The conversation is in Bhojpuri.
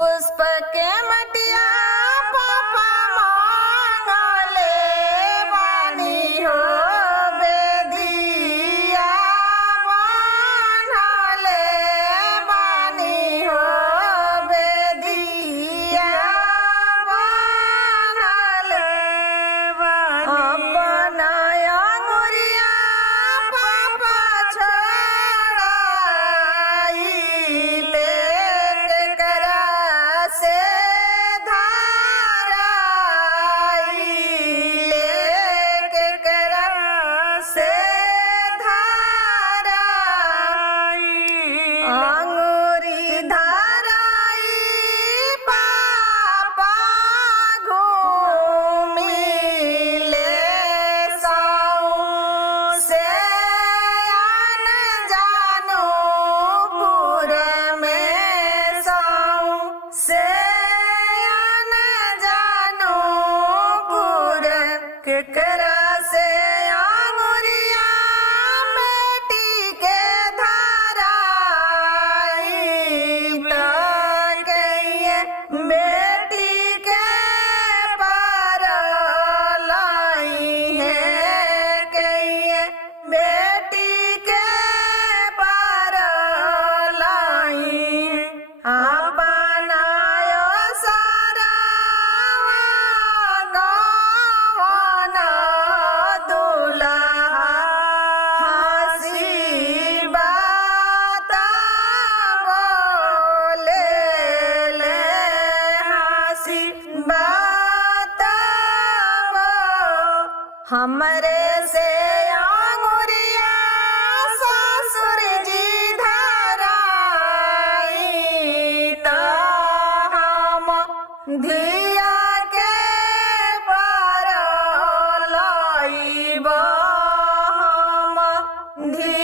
पुष्प के मटिया पापा मांगले वाणी हो बेदिया बान्हले वाणी हो बेदिया बान्हले वाणी अपनाया मुरिया पापा छोड़ाई लेके करा से धाराई लेके करा से धाराई अंगूरी धाराई पापा घूमी ले साऊ से आन जानो पुर में साऊ से आन जानो पुर केकरा से आंगुरिया बेटी के धाराई कहिए बेटी के पर लाई है कहिए बेटी के पर लाई अपनायो सारा गवन दुल्हा हंसी बात बोले ले हंसी बात हमरे से आंगुरिया ससुर जी धराई त हम धिया के पर लाइब हम धिया